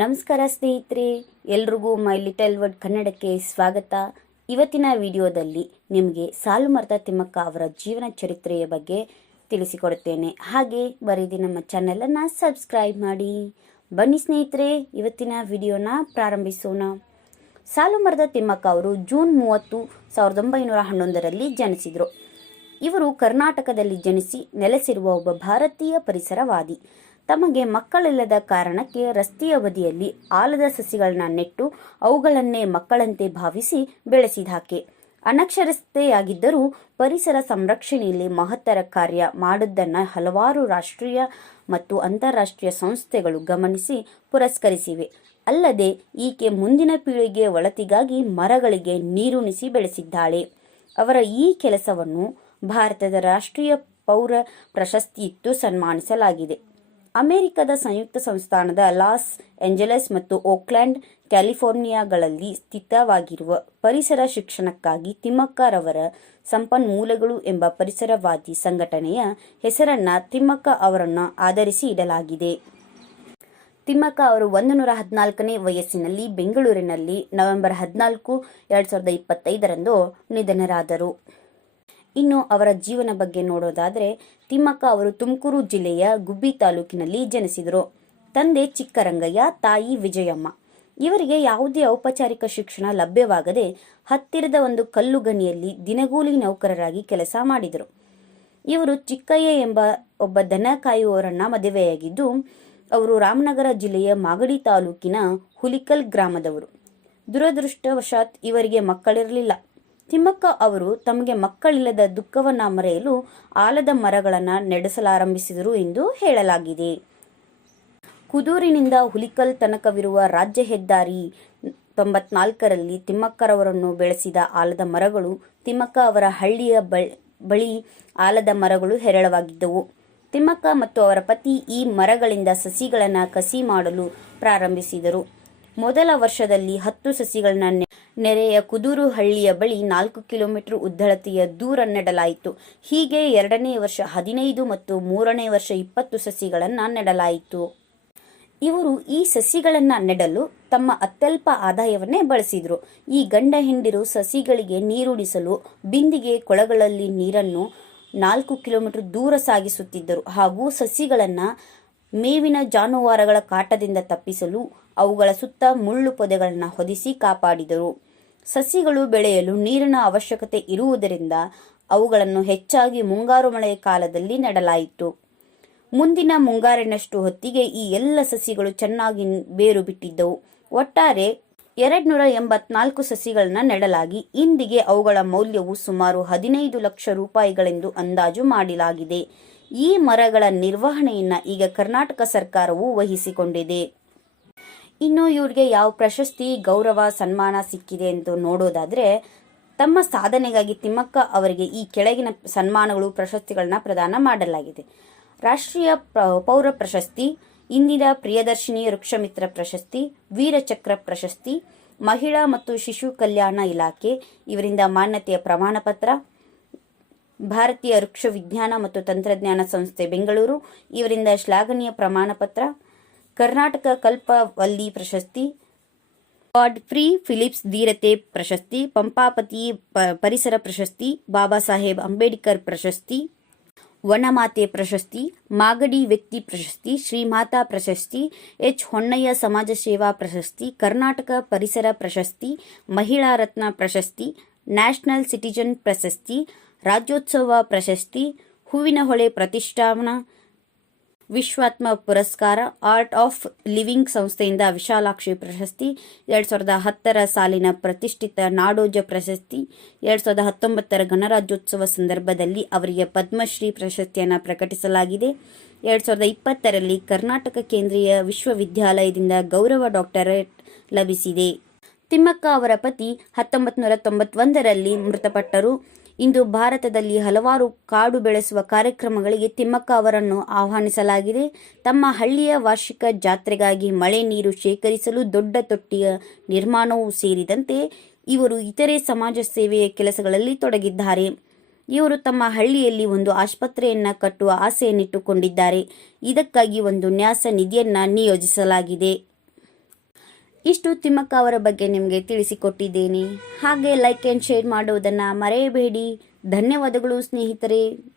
ನಮಸ್ಕಾರ ಸ್ನೇಹಿತರೆ, ಎಲ್ರಿಗೂ ಮೈ ಲಿಟಲ್ ವರ್ಡ್ ಕನ್ನಡಕ್ಕೆ ಸ್ವಾಗತ. ಇವತ್ತಿನ ವಿಡಿಯೋದಲ್ಲಿ ನಿಮಗೆ ಸಾಲುಮರದ ತಿಮ್ಮಕ್ಕ ಅವರ ಜೀವನ ಚರಿತ್ರೆಯ ಬಗ್ಗೆ ತಿಳಿಸಿಕೊಡುತ್ತೇನೆ. ಹಾಗೆ ಬರೀದಿ ನಮ್ಮ ಚಾನೆಲನ್ನು ಸಬ್ಸ್ಕ್ರೈಬ್ ಮಾಡಿ. ಬನ್ನಿ ಸ್ನೇಹಿತರೆ, ಇವತ್ತಿನ ವಿಡಿಯೋನ ಪ್ರಾರಂಭಿಸೋಣ. ಸಾಲುಮರದ ತಿಮ್ಮಕ್ಕ ಅವರು ಜೂನ್ 30, 1911ರಲ್ಲಿ ಜನಿಸಿದರು. ಇವರು ಕರ್ನಾಟಕದಲ್ಲಿ ಜನಿಸಿ ನೆಲೆಸಿರುವ ಒಬ್ಬ ಭಾರತೀಯ ಪರಿಸರವಾದಿ. ತಮಗೆ ಮಕ್ಕಳಿಲ್ಲದ ಕಾರಣಕ್ಕೆ ರಸ್ತೆಯ ಬದಿಯಲ್ಲಿ ಆಲದ ಸಸಿಗಳನ್ನ ನೆಟ್ಟು ಅವುಗಳನ್ನೇ ಮಕ್ಕಳಂತೆ ಭಾವಿಸಿ ಬೆಳೆಸಿದಾಕೆ. ಅನಕ್ಷರಸ್ಥೆಯಾಗಿದ್ದರೂ ಪರಿಸರ ಸಂರಕ್ಷಣೆಯಲ್ಲಿ ಮಹತ್ತರ ಕಾರ್ಯ ಮಾಡುವುದನ್ನು ಹಲವಾರು ರಾಷ್ಟ್ರೀಯ ಮತ್ತು ಅಂತಾರಾಷ್ಟ್ರೀಯ ಸಂಸ್ಥೆಗಳು ಗಮನಿಸಿ ಪುರಸ್ಕರಿಸಿವೆ. ಅಲ್ಲದೆ ಈಕೆ ಮುಂದಿನ ಪೀಳಿಗೆಯ ಒಳಿತಿಗಾಗಿ ಮರಗಳಿಗೆ ನೀರುಣಿಸಿ ಬೆಳೆಸಿದ್ದಾಳೆ. ಅವರ ಈ ಕೆಲಸವನ್ನು ಭಾರತದ ರಾಷ್ಟ್ರೀಯ ಪೌರ ಪ್ರಶಸ್ತಿಯಿತ್ತು ಸನ್ಮಾನಿಸಲಾಗಿದೆ. ಅಮೆರಿಕದ ಸಂಯುಕ್ತ ಸಂಸ್ಥಾನದ ಲಾಸ್ ಏಂಜಲೀಸ್ ಮತ್ತು ಓಕ್ಲ್ಯಾಂಡ್, ಕ್ಯಾಲಿಫೋರ್ನಿಯಾಗಳಲ್ಲಿ ಸ್ಥಿತವಾಗಿರುವ ಪರಿಸರ ಶಿಕ್ಷಣಕ್ಕಾಗಿ ತಿಮ್ಮಕ್ಕರವರ ಸಂಪನ್ಮೂಲಗಳು ಎಂಬ ಪರಿಸರವಾದಿ ಸಂಘಟನೆಯ ಹೆಸರನ್ನು ತಿಮ್ಮಕ್ಕ ಅವರನ್ನು ಆಧರಿಸಿ ಇಡಲಾಗಿದೆ. ತಿಮ್ಮಕ್ಕ ಅವರು 114ನೇ ವಯಸ್ಸಿನಲ್ಲಿ ಬೆಂಗಳೂರಿನಲ್ಲಿ ನವೆಂಬರ್ 14, 2025ರಂದು ನಿಧನರಾದರು. ಇನ್ನು ಅವರ ಜೀವನ ಬಗ್ಗೆ ನೋಡೋದಾದರೆ, ತಿಮ್ಮಕ್ಕ ಅವರು ತುಮಕೂರು ಜಿಲ್ಲೆಯ ಗುಬ್ಬಿ ತಾಲೂಕಿನಲ್ಲಿ ಜನಿಸಿದರು. ತಂದೆ ಚಿಕ್ಕರಂಗಯ್ಯ, ತಾಯಿ ವಿಜಯಮ್ಮ. ಇವರಿಗೆ ಯಾವುದೇ ಔಪಚಾರಿಕ ಶಿಕ್ಷಣ ಲಭ್ಯವಾಗದೆ ಹತ್ತಿರದ ಒಂದು ಕಲ್ಲು ಗಣಿಯಲ್ಲಿ ದಿನಗೂಲಿ ನೌಕರರಾಗಿ ಕೆಲಸ ಮಾಡಿದರು. ಇವರು ಚಿಕ್ಕಯ್ಯ ಎಂಬ ಒಬ್ಬ ದನ ಕಾಯುವವರನ್ನ ಮದುವೆಯಾಗಿದ್ದು, ಅವರು ರಾಮನಗರ ಜಿಲ್ಲೆಯ ಮಾಗಡಿ ತಾಲೂಕಿನ ಹುಲಿಕಲ್ ಗ್ರಾಮದವರು. ದುರದೃಷ್ಟವಶಾತ್ ಇವರಿಗೆ ಮಕ್ಕಳಿರಲಿಲ್ಲ. ತಿಮ್ಮಕ್ಕ ಅವರು ತಮಗೆ ಮಕ್ಕಳಿಲ್ಲದ ದುಃಖವನ್ನ ಮರೆಯಲು ಆಲದ ಮರಗಳನ್ನು ನೆಡೆಸಲಾರಂಭಿಸಿದರು ಎಂದು ಹೇಳಲಾಗಿದೆ. ಕುದೂರಿನಿಂದ ಹುಲಿಕಲ್ ತನಕವಿರುವ ರಾಜ್ಯ ಹೆದ್ದಾರಿ 94ರಲ್ಲಿ ತಿಮ್ಮಕ್ಕರವರನ್ನು ಬೆಳೆಸಿದ ಆಲದ ಮರಗಳು. ತಿಮ್ಮಕ್ಕ ಅವರ ಹಳ್ಳಿಯ ಬಳಿ ಆಲದ ಮರಗಳು ಹೇರಳವಾಗಿದ್ದವು. ತಿಮ್ಮಕ್ಕ ಮತ್ತು ಅವರ ಪತಿ ಈ ಮರಗಳಿಂದ ಸಸಿಗಳನ್ನು ಕಸಿ ಮಾಡಲು ಪ್ರಾರಂಭಿಸಿದರು. ಮೊದಲ ವರ್ಷದಲ್ಲಿ 10 ಸಸಿಗಳನ್ನ ನೆರೆಯ ಕುದೂರು ಹಳ್ಳಿಯ ಬಳಿ 4 ಕಿಲೋಮೀಟರ್ ಉದ್ದಳತೆಯ ದೂರ ನೆಡಲಾಯಿತು. ಹೀಗೆ 2ನೇ ವರ್ಷ 15 ಮತ್ತು 3ನೇ ವರ್ಷ 20 ಸಸಿಗಳನ್ನು ನೆಡಲಾಯಿತು. ಇವರು ಈ ಸಸಿಗಳನ್ನು ನೆಡಲು ತಮ್ಮ ಅತ್ಯಲ್ಪ ಆದಾಯವನ್ನೇ ಬಳಸಿದರು. ಈ ಗಂಡ ಹೆಂಡಿರು ಸಸಿಗಳಿಗೆ ನೀರುಣಿಸಲು ಬಿಂದಿಗೆ ಕೊಳಗಳಲ್ಲಿ ನೀರನ್ನು 4 ಕಿಲೋಮೀಟರ್ ದೂರ ಸಾಗಿಸುತ್ತಿದ್ದರು. ಹಾಗೂ ಸಸಿಗಳನ್ನು ಮೇವಿನ ಜಾನುವಾರುಗಳ ಕಾಟದಿಂದ ತಪ್ಪಿಸಲು ಅವುಗಳ ಸುತ್ತ ಮುಳ್ಳು ಪೊದೆಗಳನ್ನು ಹೊದಿಸಿ ಕಾಪಾಡಿದರು. ಸಸಿಗಳು ಬೆಳೆಯಲು ನೀರಿನ ಅವಶ್ಯಕತೆ ಇರುವುದರಿಂದ ಅವುಗಳನ್ನು ಹೆಚ್ಚಾಗಿ ಮುಂಗಾರು ಮಳೆಯ ಕಾಲದಲ್ಲಿ ನೆಡಲಾಯಿತು. ಮುಂದಿನ ಮುಂಗಾರಿನಷ್ಟು ಹೊತ್ತಿಗೆ ಈ ಎಲ್ಲ ಸಸಿಗಳು ಚೆನ್ನಾಗಿ ಬೇರು ಬಿಟ್ಟಿದ್ದವು. ಒಟ್ಟಾರೆ 284 ಸಸಿಗಳನ್ನ ನೆಡಲಾಗಿ ಇಂದಿಗೆ ಅವುಗಳ ಮೌಲ್ಯವು ಸುಮಾರು 15 ಲಕ್ಷ ರೂಪಾಯಿಗಳೆಂದು ಅಂದಾಜು ಮಾಡಲಾಗಿದೆ. ಈ ಮರಗಳ ನಿರ್ವಹಣೆಯನ್ನು ಈಗ ಕರ್ನಾಟಕ ಸರ್ಕಾರವು ವಹಿಸಿಕೊಂಡಿದೆ. ಇನ್ನು ಇವರಿಗೆ ಯಾವ ಪ್ರಶಸ್ತಿ, ಗೌರವ, ಸನ್ಮಾನ ಸಿಕ್ಕಿದೆ ಎಂದು ನೋಡೋದಾದರೆ, ತಮ್ಮ ಸಾಧನೆಗಾಗಿ ತಿಮ್ಮಕ್ಕ ಅವರಿಗೆ ಈ ಕೆಳಗಿನ ಸನ್ಮಾನಗಳು, ಪ್ರಶಸ್ತಿಗಳನ್ನ ಪ್ರದಾನ ಮಾಡಲಾಗಿದೆ. ರಾಷ್ಟ್ರೀಯ ಪೌರ ಪ್ರಶಸ್ತಿ, ಇಂದಿರಾ ಪ್ರಿಯದರ್ಶಿನಿ ವೃಕ್ಷಮಿತ್ರ ಪ್ರಶಸ್ತಿ, ವೀರಚಕ್ರ ಪ್ರಶಸ್ತಿ, ಮಹಿಳಾ ಮತ್ತು ಶಿಶು ಕಲ್ಯಾಣ ಇಲಾಖೆ ಇವರಿಂದ ಮಾನ್ಯತೆಯ ಪ್ರಮಾಣ ಪತ್ರ, ಭಾರತೀಯ ವೃಕ್ಷ ವಿಜ್ಞಾನ ಮತ್ತು ತಂತ್ರಜ್ಞಾನ ಸಂಸ್ಥೆ ಬೆಂಗಳೂರು ಇವರಿಂದ ಶ್ಲಾಘನೀಯ ಪ್ರಮಾಣ ಪತ್ರ, ಕರ್ನಾಟಕ ಕಲ್ಪವಲ್ಲಿ ಪ್ರಶಸ್ತಿ, ಗಾಡ್ಫ್ರಿ ಫಿಲಿಪ್ಸ್ ಧೀರತೆ ಪ್ರಶಸ್ತಿ, ಪಂಪಾಪತಿ ಪರಿಸರ ಪ್ರಶಸ್ತಿ, ಬಾಬಾ ಸಾಹೇಬ್ ಅಂಬೇಡ್ಕರ್ ಪ್ರಶಸ್ತಿ, ವನಮಾತೆ ಪ್ರಶಸ್ತಿ, ಮಾಗಡಿ ವ್ಯಕ್ತಿ ಪ್ರಶಸ್ತಿ, ಶ್ರೀಮಾತಾ ಪ್ರಶಸ್ತಿ, ಎಚ್ ಹೊನ್ನಯ್ಯ ಸಮಾಜ ಸೇವಾ ಪ್ರಶಸ್ತಿ, ಕರ್ನಾಟಕ ಪರಿಸರ ಪ್ರಶಸ್ತಿ, ಮಹಿಳಾ ರತ್ನ ಪ್ರಶಸ್ತಿ, ನ್ಯಾಷನಲ್ ಸಿಟಿಜನ್ ಪ್ರಶಸ್ತಿ, ರಾಜ್ಯೋತ್ಸವ ಪ್ರಶಸ್ತಿ, ಹೂವಿನಹೊಳೆ ಪ್ರತಿಷ್ಠಾನ, ವಿಶ್ವಾತ್ಮ ಪುರಸ್ಕಾರ, ಆರ್ಟ್ ಆಫ್ ಲಿವಿಂಗ್ ಸಂಸ್ಥೆಯಿಂದ ವಿಶಾಲಾಕ್ಷಿ ಪ್ರಶಸ್ತಿ, 2010 ಸಾಲಿನ ಪ್ರತಿಷ್ಠಿತ ನಾಡೋಜ ಪ್ರಶಸ್ತಿ, 2019 ಗಣರಾಜ್ಯೋತ್ಸವ ಸಂದರ್ಭದಲ್ಲಿ ಅವರಿಗೆ ಪದ್ಮಶ್ರೀ ಪ್ರಶಸ್ತಿಯನ್ನು ಪ್ರಕಟಿಸಲಾಗಿದೆ. 2020ರಲ್ಲಿ ಕರ್ನಾಟಕ ಕೇಂದ್ರೀಯ ವಿಶ್ವವಿದ್ಯಾಲಯದಿಂದ ಗೌರವ ಡಾಕ್ಟರೇಟ್ ಲಭಿಸಿದೆ. ತಿಮ್ಮಕ್ಕ ಅವರ ಪತಿ 1991ರಲ್ಲಿ ಮೃತಪಟ್ಟರು. ಇಂದು ಭಾರತದಲ್ಲಿ ಹಲವಾರು ಕಾಡು ಬೆಳೆಸುವ ಕಾರ್ಯಕ್ರಮಗಳಿಗೆ ತಿಮ್ಮಕ್ಕ ಅವರನ್ನು ಆಹ್ವಾನಿಸಲಾಗಿದೆ. ತಮ್ಮ ಹಳ್ಳಿಯ ವಾರ್ಷಿಕ ಜಾತ್ರೆಗಾಗಿ ಮಳೆ ನೀರು ಶೇಖರಿಸಲು ದೊಡ್ಡ ತೊಟ್ಟಿಯ ನಿರ್ಮಾಣವೂ ಸೇರಿದಂತೆ ಇವರು ಇತರೆ ಸಮಾಜ ಸೇವೆಯ ಕೆಲಸಗಳಲ್ಲಿ ತೊಡಗಿದ್ದಾರೆ. ಇವರು ತಮ್ಮ ಹಳ್ಳಿಯಲ್ಲಿ ಒಂದು ಆಸ್ಪತ್ರೆಯನ್ನು ಕಟ್ಟುವ ಆಸೆಯನ್ನಿಟ್ಟುಕೊಂಡಿದ್ದಾರೆ. ಇದಕ್ಕಾಗಿ ಒಂದು ನ್ಯಾಸ ನಿಧಿಯನ್ನು ನಿಯೋಜಿಸಲಾಗಿದೆ. ಇಷ್ಟು ತಿಮ್ಮಕ್ಕ ಅವರ ಬಗ್ಗೆ ನಿಮಗೆ ತಿಳಿಸಿಕೊಟ್ಟಿದ್ದೇನೆ. ಹಾಗೆ ಲೈಕ್ ಆ್ಯಂಡ್ ಶೇರ್ ಮಾಡುವುದನ್ನು ಮರೆಯಬೇಡಿ. ಧನ್ಯವಾದಗಳು ಸ್ನೇಹಿತರೆ.